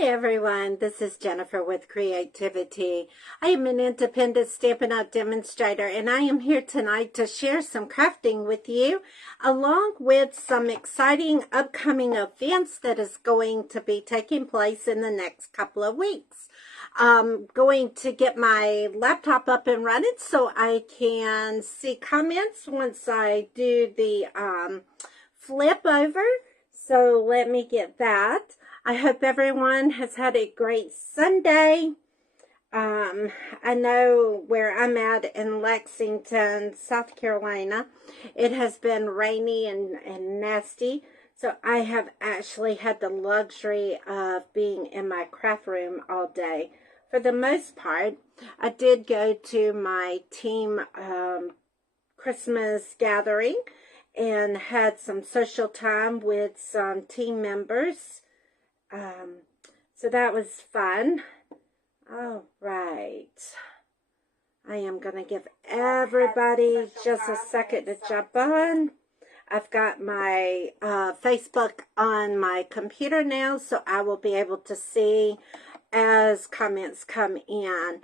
Hi everyone, this is Jennifer with Creativity. I am an independent Stampin' Up! Demonstrator, and I am here tonight to share some crafting with you, along with some exciting upcoming events that is going to be taking place in the next couple of weeks. I'm going to get my laptop up and running so I can see comments once I do the flip over. So let me get that. I hope everyone has had a great Sunday. I know where I'm at in Lexington, South Carolina, it has been rainy and nasty. So I have actually had the luxury of being in my craft room all day. For the most part, I did go to my team Christmas gathering and had some social time with some team members. So that was fun. All right. I am going to give everybody just a second to jump on. I've got my Facebook on my computer now, so I will be able to see as comments come in.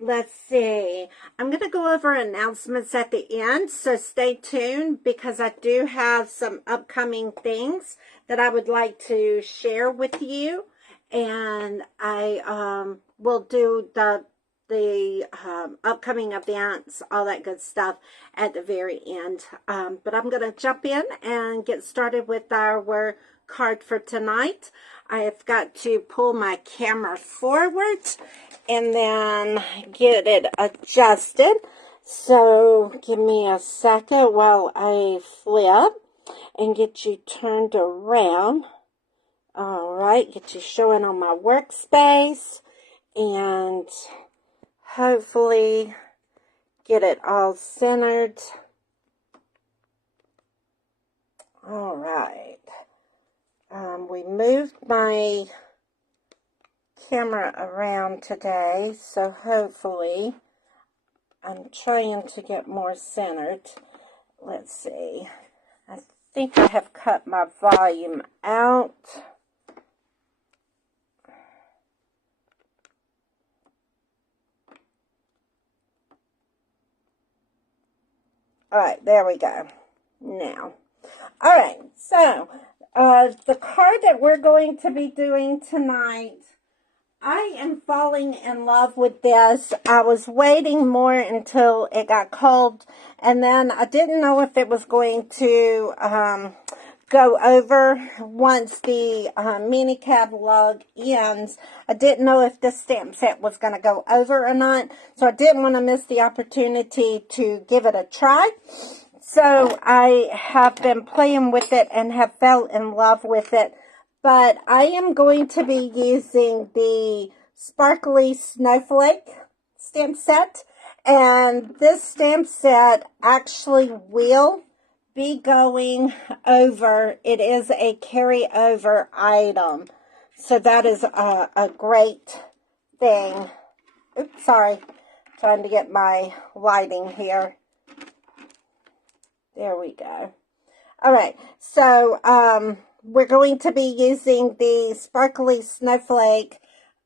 Let's see. I'm going to go over announcements at the end, so stay tuned because I do have some upcoming things that I would like to share with you, and I will do the upcoming events, all that good stuff at the very end. But I'm going to jump in and get started with our card for tonight. I've got to pull my camera forward and then get it adjusted. So give me a second while I flip and get you turned around. All right, get you showing on my workspace and hopefully get it all centered. All right. We moved my camera around today, so hopefully I'm trying to get more centered. Let's see. I think I have cut my volume out. All right, there we go. Now, all right, so the card that we're going to be doing tonight, I am falling in love with this. I was waiting more until it got cold, and then I didn't know if it was going to go over once the mini catalog ends. I didn't know if this stamp set was going to go over or not, so I didn't want to miss the opportunity to give it a try. So I have been playing with it and have fell in love with it. But I am going to be using the Sparkly Snowflake stamp set. And this stamp set actually will be going over. It is a carryover item. So that is a great thing. Oops, sorry. Trying to get my lighting here. There we go. All right. So, we're going to be using the Sparkly Snowflake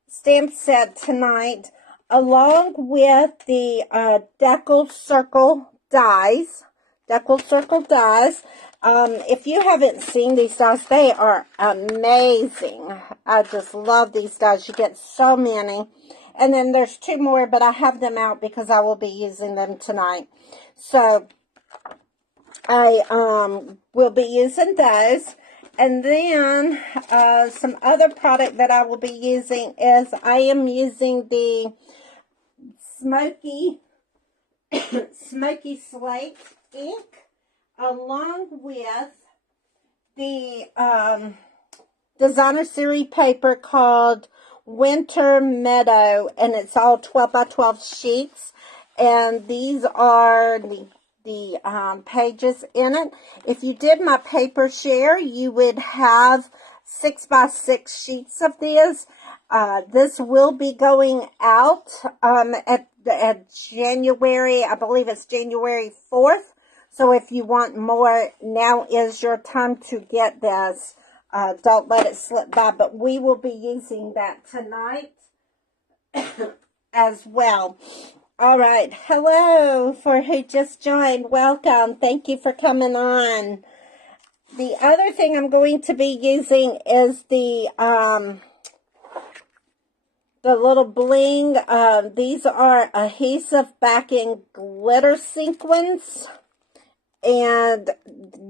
stamp set tonight, along with the Decal Circle dies. Decal Circle dies. If you haven't seen these dies, they are amazing. I just love these dies. You get so many. And then there's two more, but I have them out because I will be using them tonight. So, I will be using those. And then some other product that I will be using is I am using the Smoky Slate ink along with the designer series paper called Winter Meadow, and it's all 12 by 12 sheets, and these are the pages in it. If you did my paper share, you would have 6 by 6 sheets of this. This will be going out at January, I believe it's January 4th. So if you want more, now is your time to get this. Don't let it slip by, but we will be using that tonight as well. All right. Hello for who just joined. Welcome. Thank you for coming on. The other thing I'm going to be using is the little bling. These are adhesive backing glitter sequins. And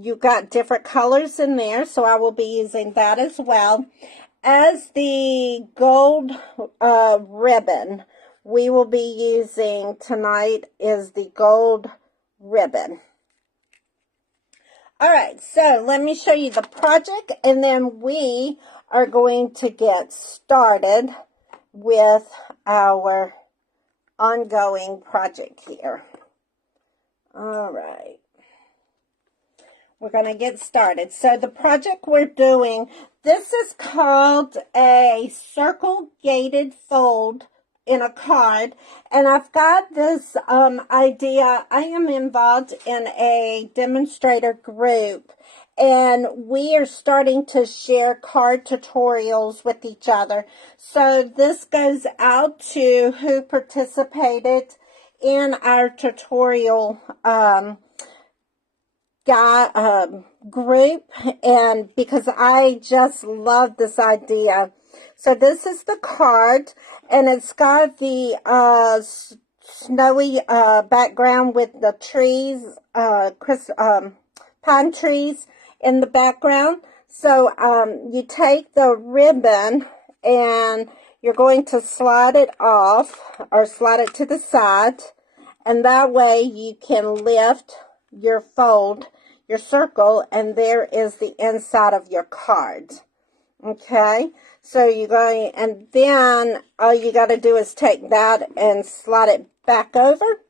you got different colors in there, so I will be using that as well. As the gold ribbon, we will be using tonight is the gold ribbon. All right, so let me show you the project, and then we are going to get started with our ongoing project here. All right. We're going to get started. So the project we're doing, this is called a circle gated fold in a card. And I've got this idea. I am involved in a demonstrator group. And we are starting to share card tutorials with each other. So this goes out to who participated in our tutorial group, and because I just love this idea. So this is the card, and it's got the snowy background with the trees, pine trees in the background. So you take the ribbon and you're going to slide it off or slide it to the side, and that way you can lift your fold, your circle, and there is the inside of your card. Okay, so you're going, and then all you got to do is take that and slide it back over,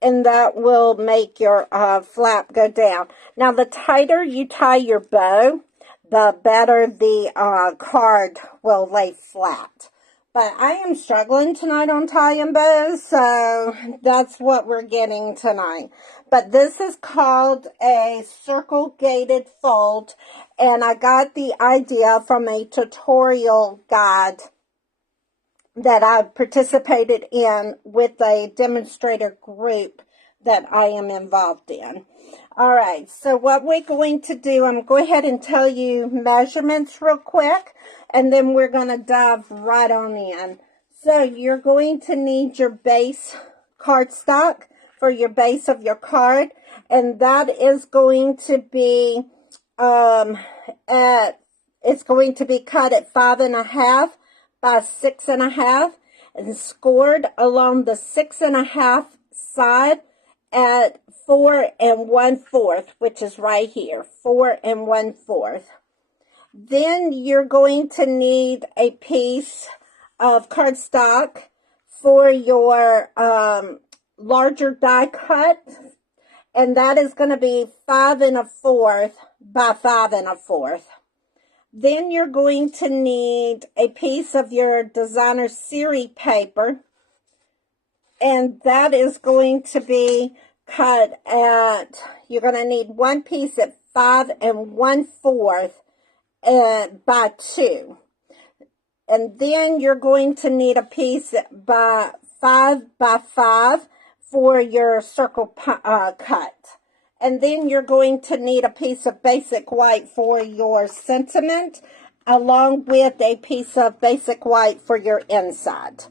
and that will make your flap go down. Now, the tighter you tie your bow, the better the card will lay flat. But I am struggling tonight on tying bows, so that's what we're getting tonight. But this is called a circle gated fold, and I got the idea from a tutorial guide that I participated in with a demonstrator group that I am involved in. All right, so what we're going to do, I'm going to go ahead and tell you measurements real quick, and then we're going to dive right on in. So you're going to need your base cardstock for your base of your card, and that is going to be it's going to be cut at 5.5 by 6.5 and scored along the 6.5 side at 4 1/4, which is right here, 4 1/4. Then you're going to need a piece of cardstock for your larger die cut, and that is going to be 5 1/4 by 5 1/4. Then you're going to need a piece of your designer series paper, and that is going to be cut at, you're going to need one piece at 5 1/4 by 2. And then you're going to need a piece by 5 by 5 for your circle cut. And then you're going to need a piece of basic white for your sentiment, along with a piece of basic white for your inside.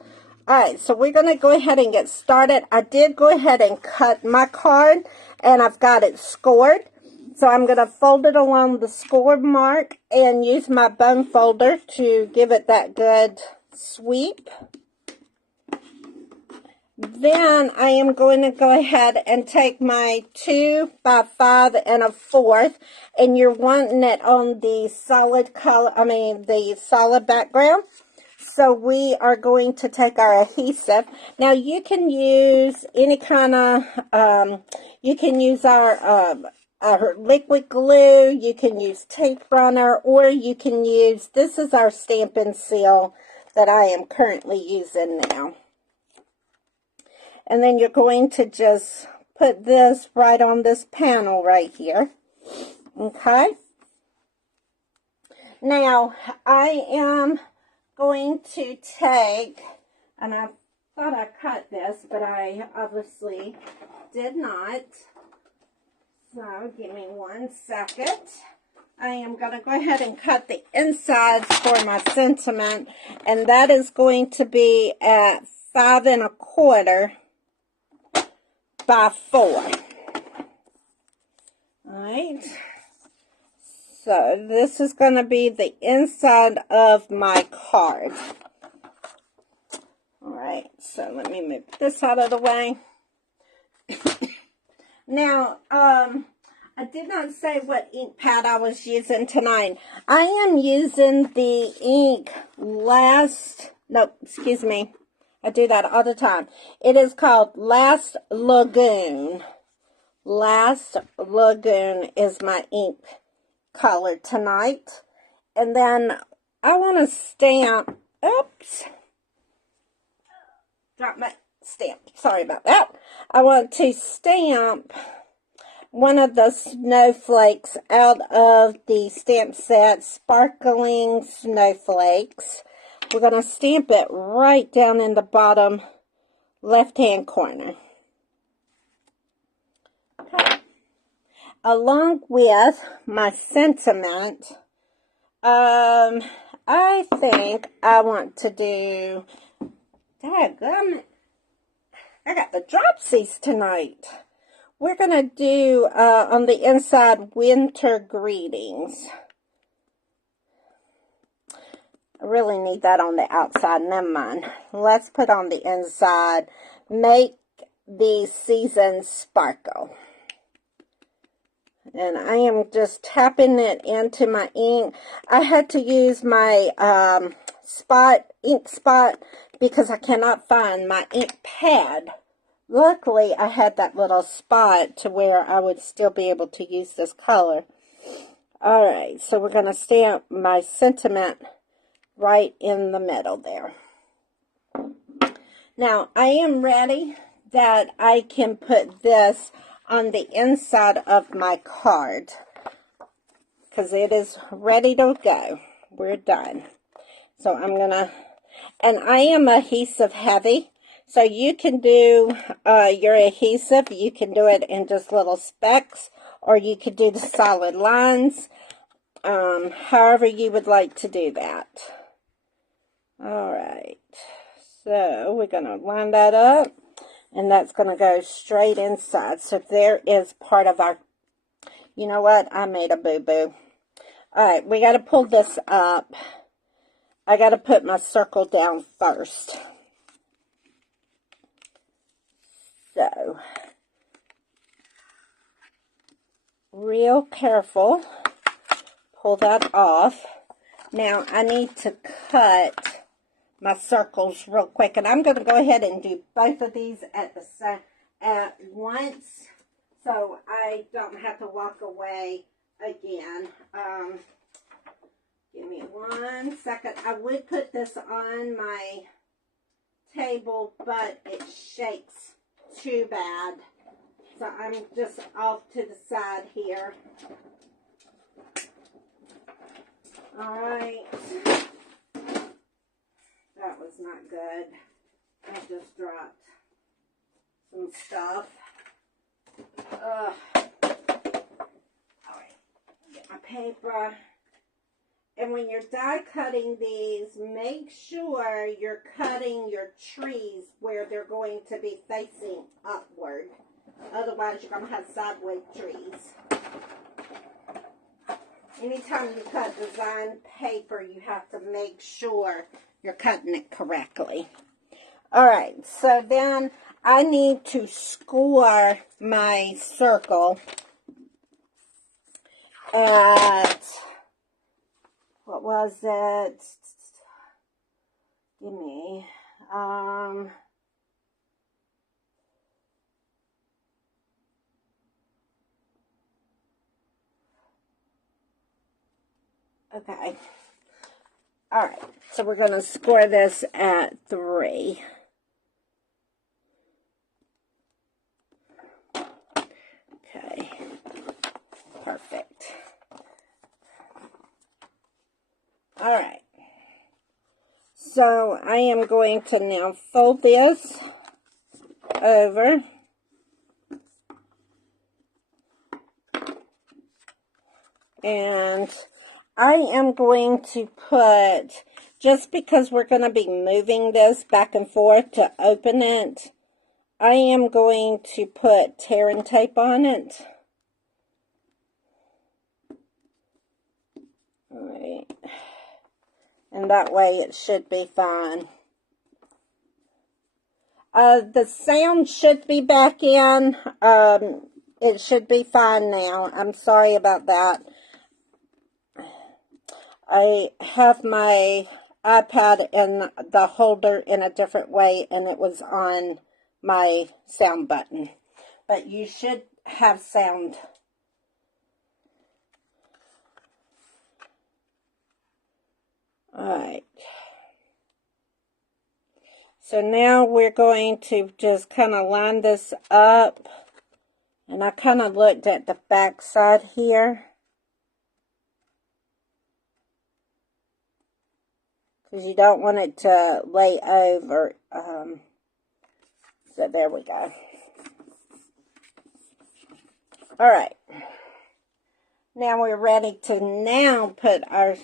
All right, so we're going to go ahead and get started. I did go ahead and cut my card, and I've got it scored. So I'm going to fold it along the score mark and use my bone folder to give it that good sweep. Then I am going to go ahead and take my 2 by 5 1/4, and you're wanting it on the solid color, the solid background. So we are going to take our adhesive. Now you can use any kind of, you can use our liquid glue, you can use tape runner, or you can use, this is our stamp and seal that I am currently using now. And then you're going to just put this right on this panel right here. Okay. Now, I am going to take, and I thought I cut this, but I obviously did not. So, give me 1 second. I am going to go ahead and cut the insides for my sentiment, and that is going to be at 5 1/4 by 4. Alright, so this is going to be the inside of my card. Alright, so let me move this out of the way. Now, I did not say what ink pad I was using tonight. I am using the ink I do that all the time. It is called Last Lagoon. Last Lagoon is my ink color tonight. And then I want to stamp, oops, dropped my stamp, sorry about that. I want to stamp one of the snowflakes out of the stamp set, Sparkling Snowflakes. We're going to stamp it right down in the bottom left-hand corner. Okay. Along with my sentiment, I think I want to do, dadgummit, I got the dropsies tonight. We're going to do, on the inside, winter greetings. I really need that on the outside. Never mind. Let's put on the inside, make the season sparkle. And I am just tapping it into my ink. I had to use my ink spot, because I cannot find my ink pad. Luckily, I had that little spot to where I would still be able to use this color. Alright, so we're going to stamp my sentiment right in the middle there. Now, I am ready that I can put this on the inside of my card, because it is ready to go. We're done. So I'm going to, and I am adhesive heavy. So you can do your adhesive, you can do it in just little specks, or you could do the solid lines, however you would like to do that. Alright, so we're going to line that up, and that's going to go straight inside. So there is part of our, you know what, I made a boo-boo. Alright, we got to pull this up. I got to put my circle down first. So, real careful, pull that off. Now, I need to cut my circles real quick, and I'm going to go ahead and do both of these at once, so I don't have to walk away again. Give me 1 second. I would put this on my table, but it shakes too bad, so I'm just off to the side here. Alright, that was not good. I just dropped some stuff. Alright, get my paper. And when you're die cutting these, make sure you're cutting your trees where they're going to be facing upward. Otherwise, you're going to have sideways trees. Anytime you cut design paper, you have to make sure you're cutting it correctly. Alright, so then I need to score my circle at, what was it? Give me, okay. Alright, so we're going to score this at 3. Okay, perfect. All right. So I am going to now fold this over. And I am going to put, just because we're going to be moving this back and forth to open it, I am going to put tear and tape on it. All right. And that way it should be fine. The sound should be back in. It should be fine now. I'm sorry about that. I have my iPad in the holder in a different way, and it was on my sound button. But you should have sound. Alright. So now we're going to just kind of line this up. And I kind of looked at the back side here. Because you don't want it to lay over. So there we go. Alright. Now we're ready to now put our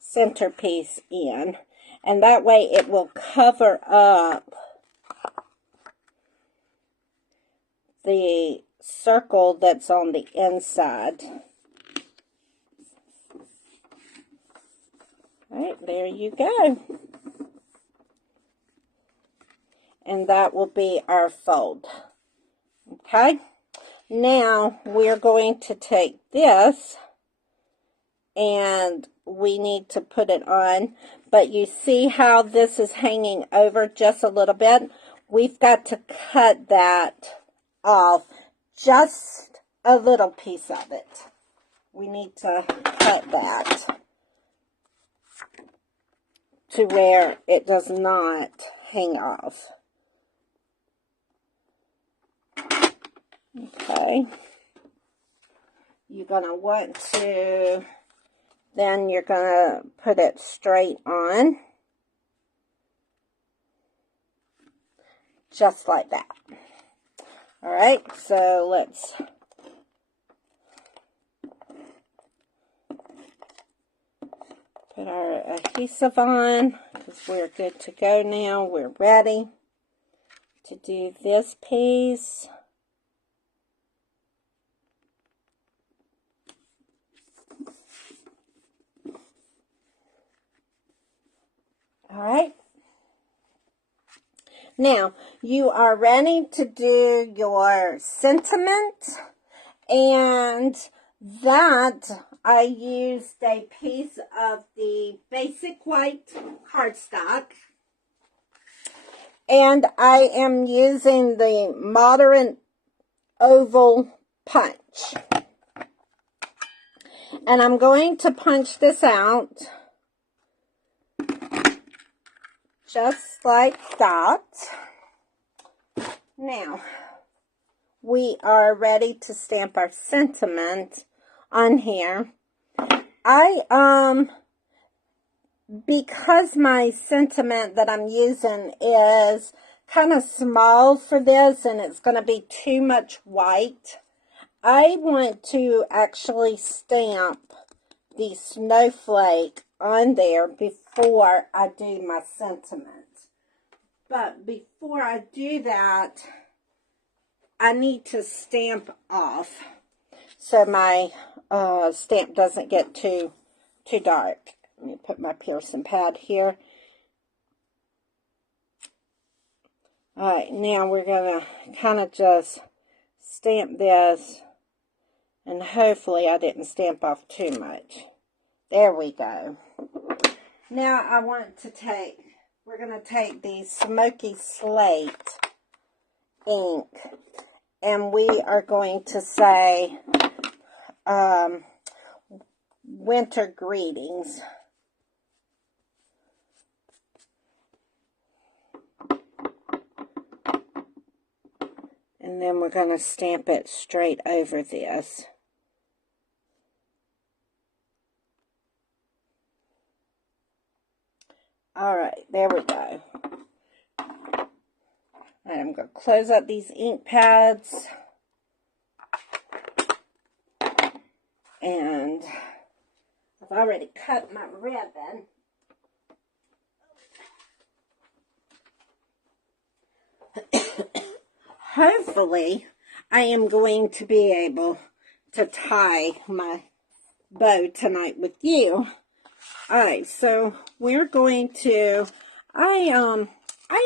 centerpiece in. And that way it will cover up the circle that's on the inside. Alright, there you go. And that will be our fold. Okay? Now we're going to take this and we need to put it on. But you see how this is hanging over just a little bit? We've got to cut that off, just a little piece of it. We need to cut that to where it does not hang off. Okay. You're going to want to, then you're going to put it straight on. Just like that. Alright, so let's put our adhesive on, because we're good to go now. We're ready to do this piece. Alright. Now, you are ready to do your sentiment, and that I used a piece of the basic white cardstock, and I am using the moderate oval punch. And I'm going to punch this out just like that. Now, we are ready to stamp our sentiment on here. Because my sentiment that I'm using is kind of small for this and it's going to be too much white, I want to actually stamp the snowflake on there before I do my sentiment. But before I do that, I need to stamp off so my stamp doesn't get too dark. Let me put my piercing pad here. Alright, now we're going to kind of just stamp this, and hopefully I didn't stamp off too much. There we go. Now I want to take, we're going to take the Smoky Slate ink, and we are going to say winter greetings. And then we're going to stamp it straight over this. All right, there we go. All right, I'm going to close up these ink pads. And I've already cut my ribbon. Hopefully, I am going to be able to tie my bow tonight with you. Alright, so we're going to, I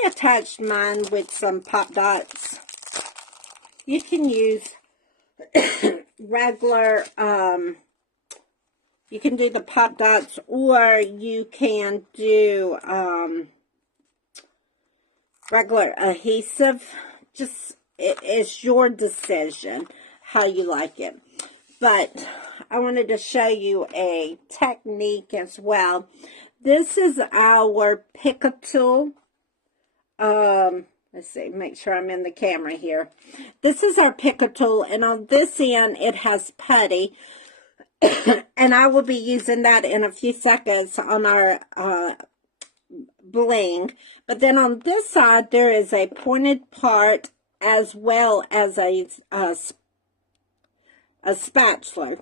attached mine with some pop dots. You can use regular, you can do the pop dots, or you can do regular adhesive. Just, it is your decision how you like it. But I wanted to show you a technique as well. This is our picker tool. Let's see, make sure I'm in the camera here. This is our picker tool, and on this end it has putty. And I will be using that in a few seconds on our bling. But then on this side there is a pointed part as well as a spatula.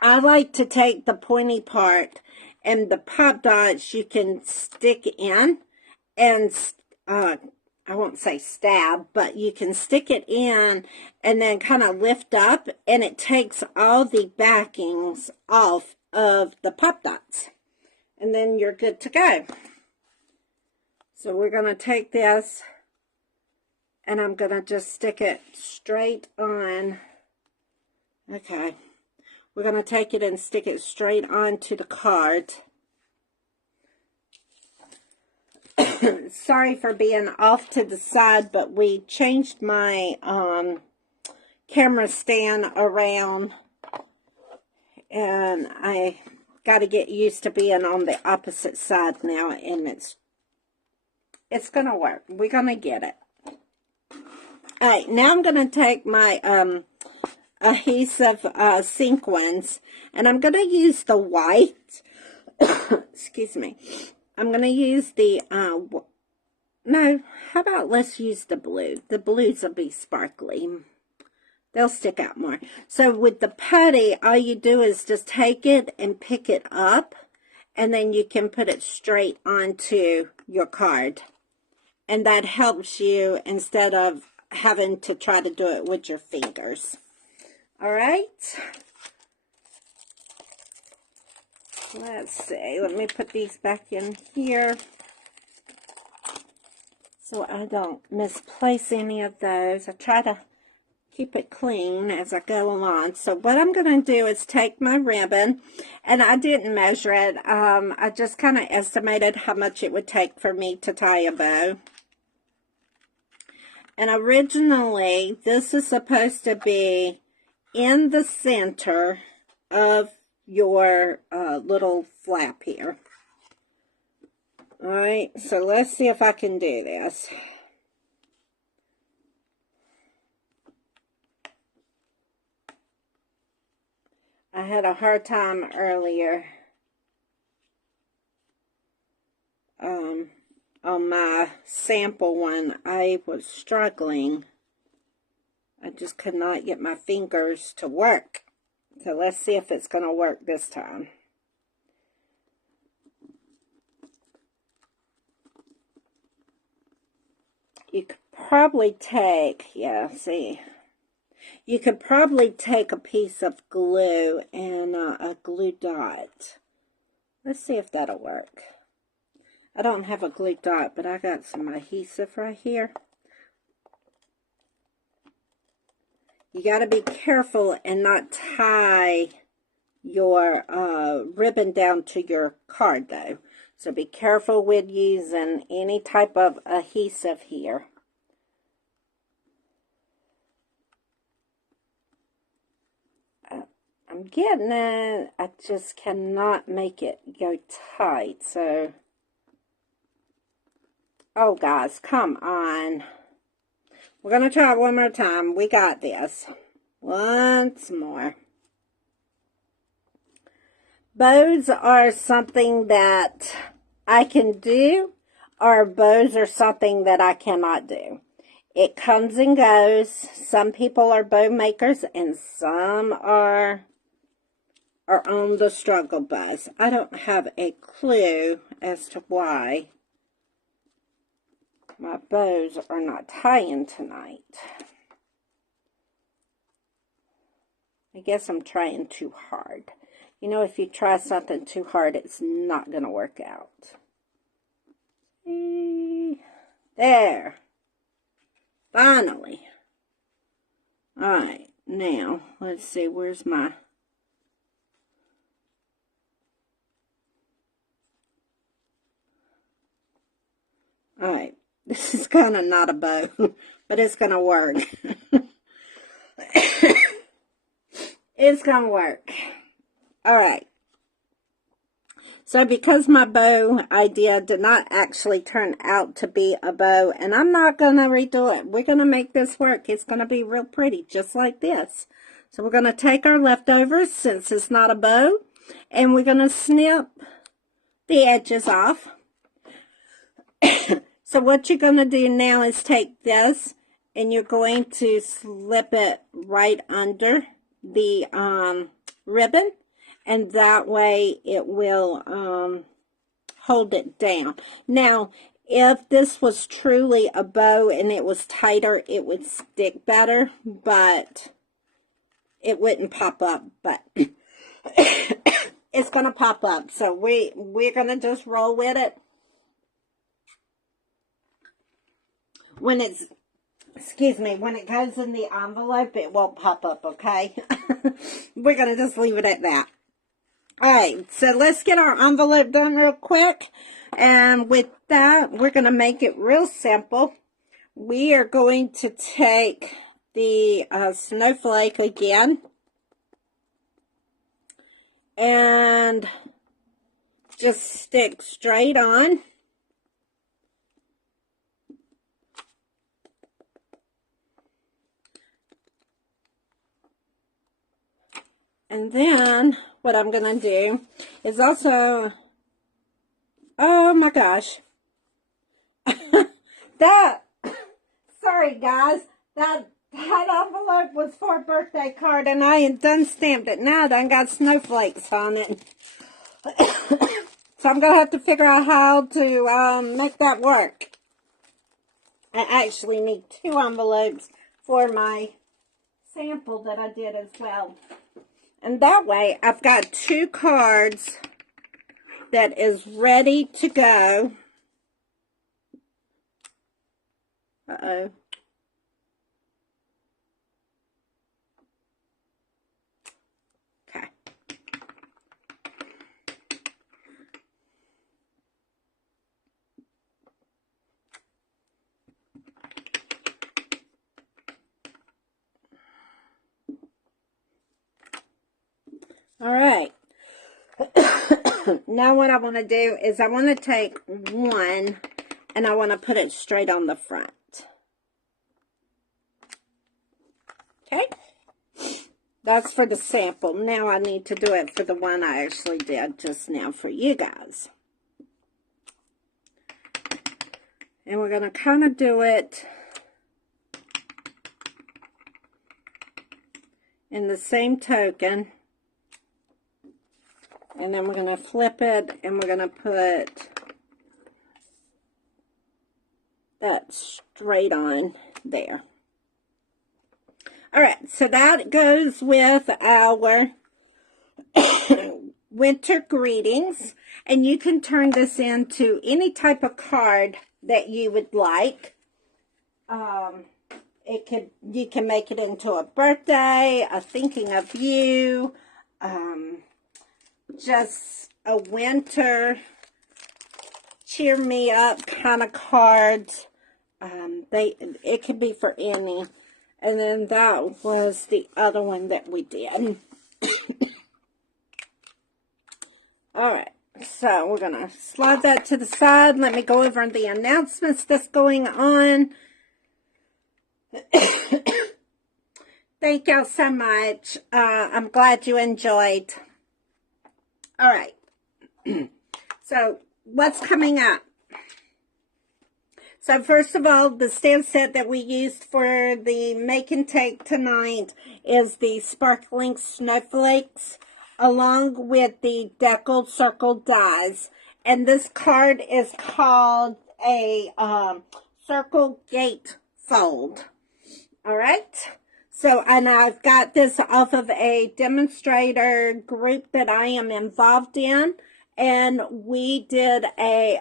I like to take the pointy part, and the pop dots you can stick in and I won't say stab, but you can stick it in and then kind of lift up, and it takes all the backings off of the pop dots, and then you're good to go. So we're going to take this, and I'm going to just stick it straight on. Okay, we're going to take it and stick it straight onto the card. Sorry for being off to the side, but we changed my camera stand around, and I got to get used to being on the opposite side now, and it's going to work. We're going to get it. All right, now I'm going to take my adhesive sequins, and I'm going to use the white. Excuse me. I'm going to use the, no, how about let's use the blue. The blues will be sparkly. They'll stick out more. So with the putty, all you do is just take it and pick it up, and then you can put it straight onto your card. And that helps you instead of having to try to do it with your fingers. All right. Let's see. Let me put these back in here so I don't misplace any of those. I try to keep it clean as I go along. So what I'm going to do is take my ribbon, and I didn't measure it. I just kind of estimated how much it would take for me to tie a bow. And originally, this is supposed to be in the center of your little flap here. All right, so let's see if I can do this. I had a hard time earlier on my sample one. I was struggling. I just could not get my fingers to work. So let's see if it's going to work this time. You could probably take, yeah, see. You could probably take a piece of glue and a glue dot. Let's see if that'll work. I don't have a glue dot, but I got some adhesive right here. You got to be careful and not tie your ribbon down to your card, though. So be careful with using any type of adhesive here. I'm getting it. I just cannot make it go tight. So, oh, guys, come on. We're going to try one more time. We got this. Once more. Bows are something that I can do, or bows are something that I cannot do. It comes and goes. Some people are bow makers and some are on the struggle bus. I don't have a clue as to why my bows are not tying tonight. I guess I'm trying too hard. You know, if you try something too hard, it's not going to work out. See? There. Finally. Alright, now, let's see, where's my... Alright, this is kind of not a bow, but it's going to work. It's going to work. Alright. So because my bow idea did not actually turn out to be a bow, and I'm not going to redo it. We're going to make this work. It's going to be real pretty, just like this. So we're going to take our leftovers, since it's not a bow, and we're going to snip the edges off. So what you're going to do now is take this, and you're going to slip it right under the ribbon. And that way it will hold it down. Now, if this was truly a bow and it was tighter, it would stick better, but it wouldn't pop up. But it's going to pop up. So we're going to just roll with it. When it's, excuse me, when it goes in the envelope, it won't pop up, okay? We're going to just leave it at that. Alright, so let's get our envelope done real quick. And with that, we're going to make it real simple. We are going to take the snowflake again. And just stick straight on. And then what I'm going to do is also, oh my gosh, sorry guys, that envelope was for a birthday card and I had done stamped it. Now I done got snowflakes on it. So I'm going to have to figure out how to make that work. I actually need 2 envelopes for my sample that I did as well. And that way, I've got 2 cards that is ready to go. Uh-oh. Okay. All right. Now what I want to do is I want to take one and I want to put it straight on the front. Okay. That's for the sample. Now I need to do it for the one I actually did just now for you guys. And we're going to kind of do it in the same token. And then we're going to flip it and we're going to put that straight on there. All right, so that goes with our winter greetings. And you can turn this into any type of card that you would like. You can make it into a birthday, a thinking of you, just a winter cheer me up kind of cards. It could be for any. And then that was the other one that we did. All right, so we're gonna slide that to the side. Let me go over the announcements that's going on. Thank y'all so much. I'm glad you enjoyed. All right. So what's coming up. So first of all, the stamp set that we used for the make and take tonight is the sparkling snowflakes along with the deckled circle dies. And this card is called a circle gate fold. All right. So, and I've got this off of a demonstrator group that I am involved in. And we did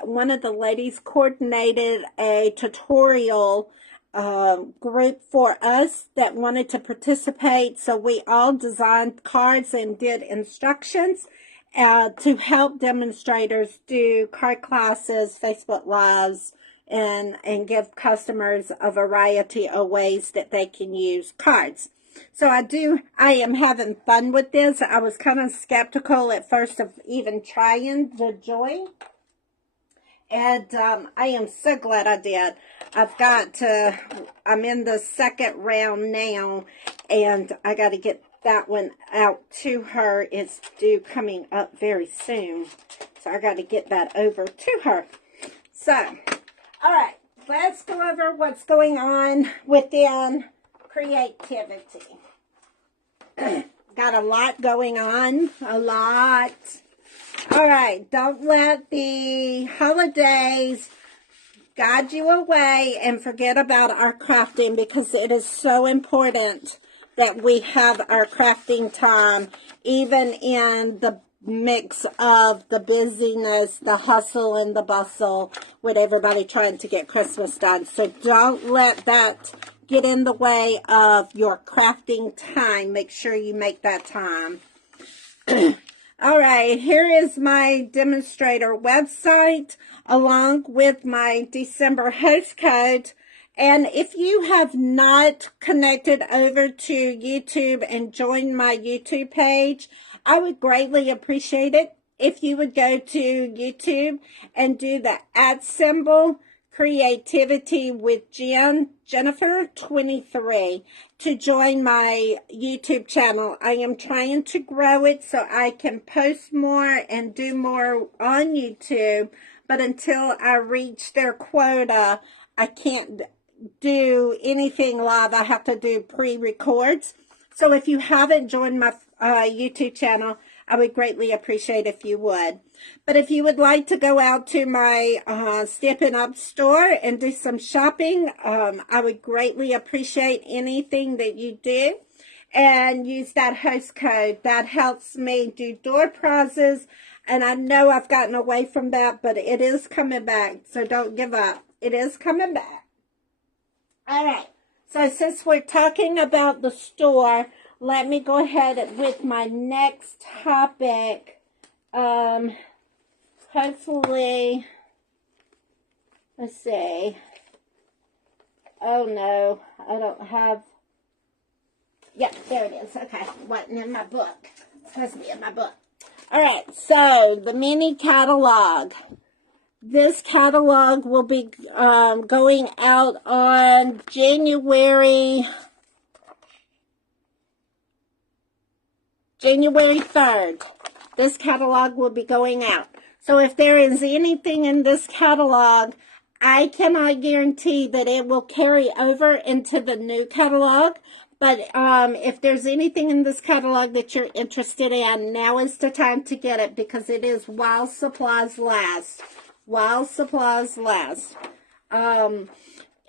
one of the ladies coordinated a tutorial group for us that wanted to participate. So we all designed cards and did instructions to help demonstrators do card classes, Facebook Lives, and give customers a variety of ways that they can use cards. So I am having fun with this. I was kind of skeptical at first of even trying to join. And I am so glad I did. I'm in the second round now, and I got to get that one out to her. It's due coming up very soon. So I got to get that over to her. So, all right, let's go over what's going on within creativity. Got a lot going on, a lot. All right, don't let the holidays guide you away and forget about our crafting, because it is so important that we have our crafting time, even in the mix of the busyness, the hustle and the bustle with everybody trying to get Christmas done. So don't let that get in the way of your crafting time. Make sure you make that time. All right, here is my demonstrator website along with my December host code. And if you have not connected over to YouTube and joined my YouTube page, I would greatly appreciate it if you would go to YouTube and do the @ Creativity with Jennifer 23 to join my YouTube channel. I am trying to grow it so I can post more and do more on YouTube, but until I reach their quota, I can't do anything live. I have to do pre-records. So if you haven't joined my YouTube channel, I would greatly appreciate if you would. But if you would like to go out to my Stampin' Up store and do some shopping, I would greatly appreciate anything that you do. And use that host code. That helps me do door prizes. And I know I've gotten away from that, but it is coming back. So don't give up. It is coming back. All right. So since we're talking about the store, let me go ahead with my next topic. Hopefully, let's see. Oh no, I don't have. Yeah, there it is. Okay, wasn't in my book. It's supposed to be in my book. All right, so the mini catalog. This catalog will be going out on January 3rd. This catalog will be going out. So if there is anything in this catalog, I cannot guarantee that it will carry over into the new catalog. But if there's anything in this catalog that you're interested in, now is the time to get it, because it is while supplies last. While supplies last.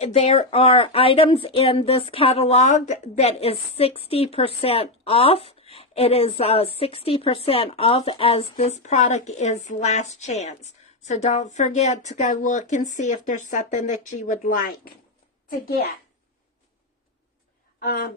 There are items in this catalog that is 60% off. It is 60% off, as this product is last chance. So don't forget to go look and see if there's something that you would like to get.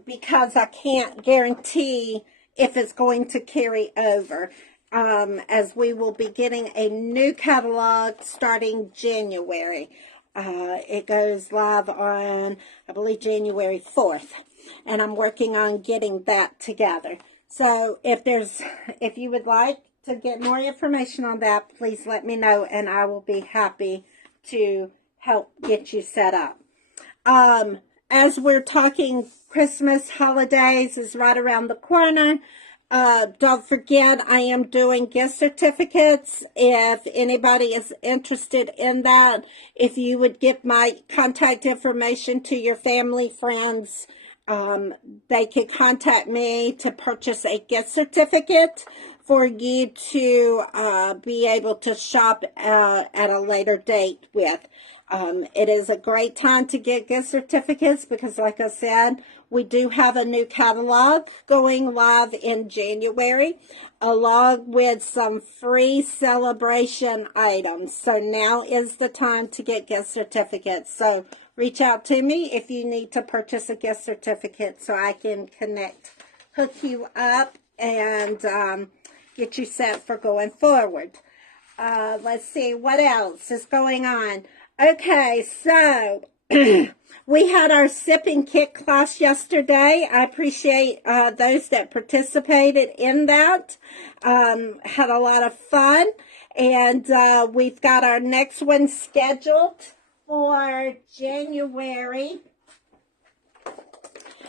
Because I can't guarantee if it's going to carry over. As we will be getting a new catalog starting January. It goes live on, I believe, January 4th. And I'm working on getting that together. So if you would like to get more information on that, please let me know, and I will be happy to help get you set up. As we're talking, Christmas holidays is right around the corner. Don't forget, I am doing gift certificates. If anybody is interested in that, if you would give my contact information to your family, friends, they could contact me to purchase a gift certificate for you to be able to shop at a later date with. It is a great time to get gift certificates because, like I said, we do have a new catalog going live in January, along with some free celebration items. So now is the time to get gift certificates. So reach out to me if you need to purchase a gift certificate so I can hook you up, and get you set for going forward. Let's see, what else is going on? Okay, so we had our sipping kit class yesterday. I appreciate those that participated in that. Had a lot of fun, and we've got our next one scheduled for January.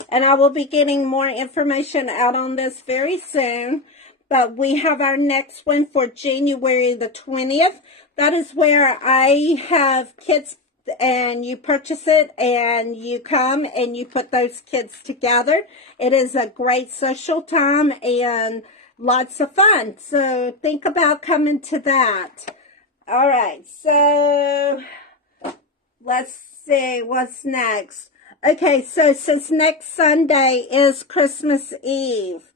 And I will be getting more information out on this very soon. But we have our next one for January the 20th. That is where I have kits, and you purchase it and you come and you put those kits together. It is a great social time and lots of fun. So think about coming to that. All right, so let's see what's next. Okay, so since next Sunday is Christmas Eve,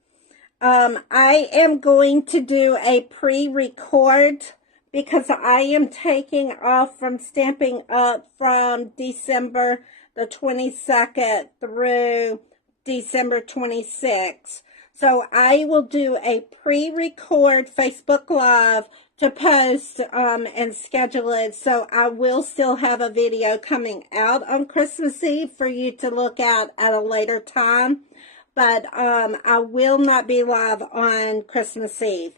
I am going to do a pre-record because I am taking off from Stampin' Up from December the 22nd through December 26th. So I will do a pre-record Facebook Live to post and schedule it. So I will still have a video coming out on Christmas Eve for you to look at a later time. But I will not be live on Christmas Eve.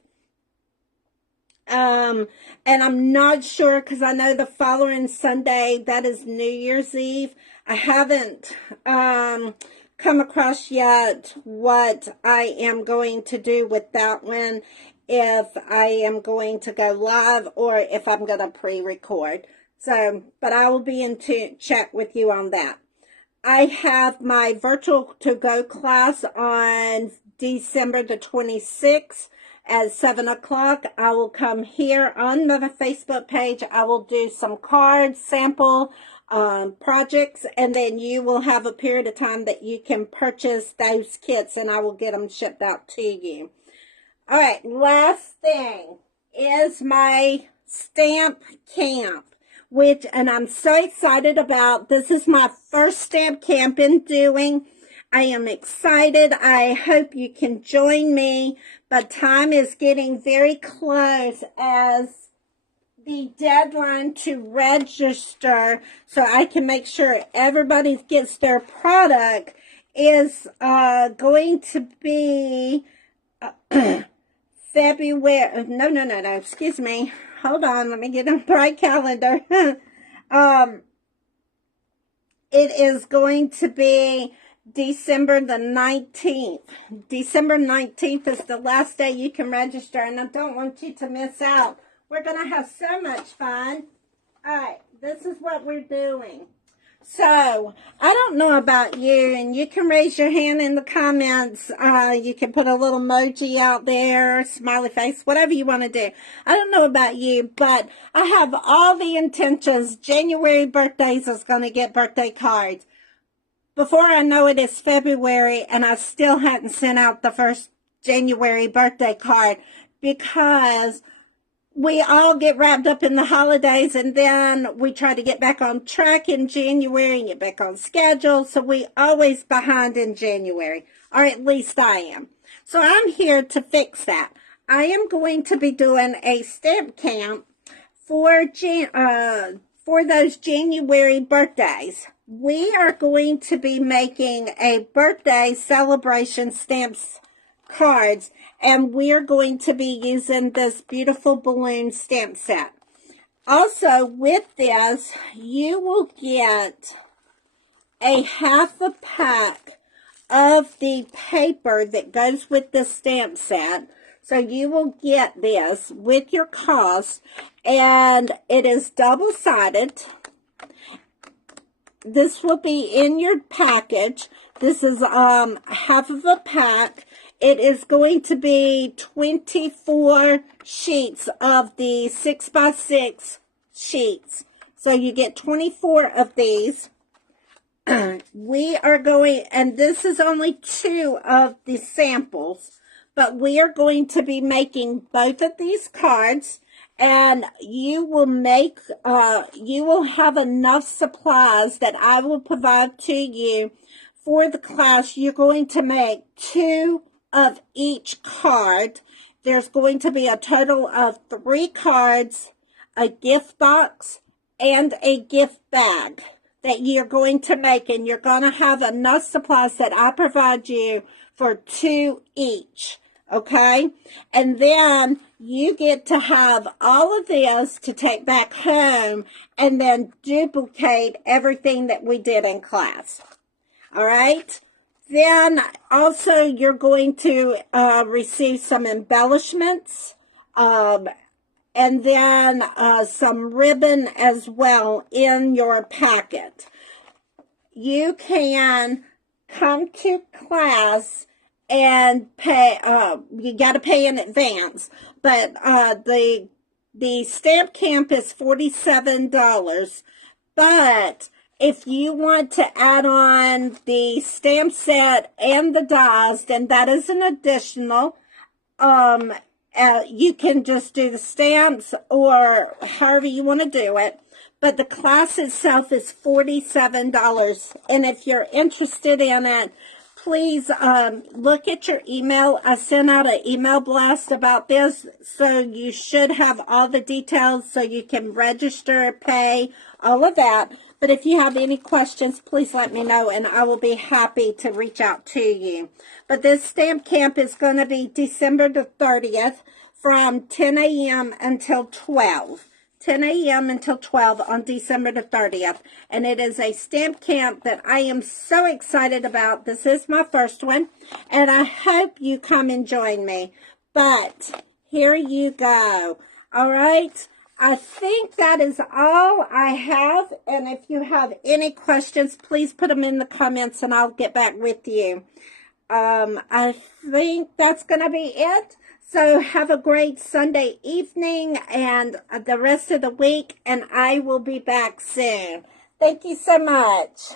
And I'm not sure because I know the following Sunday, that is New Year's Eve. I haven't come across yet what I am going to do with that one, if I am going to go live or if I'm going to pre-record. So, but I will be in check with you on that. I have my virtual to-go class on December the 26th at 7 o'clock. I will come here on the Facebook page. I will do some cards, sample projects, and then you will have a period of time that you can purchase those kits, and I will get them shipped out to you. All right, last thing is my stamp camp, and I'm so excited about. This is my first stamp camp in doing. I am excited. I hope you can join me, but time is getting very close as the deadline to register so I can make sure everybody gets their product is going to be February. No, excuse me. Hold on, let me get on the right calendar. It is going to be December the 19th. December 19th is the last day you can register, and I don't want you to miss out. We're going to have so much fun. All right, this is what we're doing. So, I don't know about you, and you can raise your hand in the comments. You can put a little emoji out there, smiley face, whatever you want to do. I don't know about you, but I have all the intentions. January birthdays is going to get birthday cards. Before I know it, it's February, and I still hadn't sent out the first January birthday card because we all get wrapped up in the holidays, and then we try to get back on track in January and get back on schedule. So we always behind in January, or at least I am. So I'm here to fix that. I am going to be doing a stamp camp for those January birthdays. We are going to be making a birthday celebration stamps cards, and we're going to be using this beautiful balloon stamp set. Also, with this, you will get a half a pack of the paper that goes with the stamp set. So you will get this with your cost, and it is double-sided. This will be in your package. This is half of a pack. It is going to be 24 sheets of the 6x6 sheets. So you get 24 of these. We are going, and this is only 2 of the samples, but we are going to be making both of these cards, and you will have enough supplies that I will provide to you for the class. You're going to make 2 of each card. There's going to be a total of 3 cards, a gift box, and a gift bag that you're going to make, and you're going to have enough supplies that I provide you for 2 each, okay? And then you get to have all of this to take back home and then duplicate everything that we did in class, all right? Then also you're going to receive some embellishments, and then some ribbon as well in your packet. You can come to class and pay, you got to pay in advance, but the stamp camp is $47, but if you want to add on the stamp set and the dies, then that is an additional. You can just do the stamps or however you want to do it. But the class itself is $47. And if you're interested in it, please look at your email. I sent out an email blast about this, so you should have all the details so you can register, pay, all of that. But if you have any questions, please let me know, and I will be happy to reach out to you. But this stamp camp is going to be December the 30th from 10 a.m. until 12. 10 a.m. until 12 on December the 30th. And it is a stamp camp that I am so excited about. This is my first one, and I hope you come and join me. But here you go. All right. I think that is all I have, and if you have any questions, please put them in the comments, and I'll get back with you. I think that's going to be it. So have a great Sunday evening and the rest of the week, and I will be back soon. Thank you so much.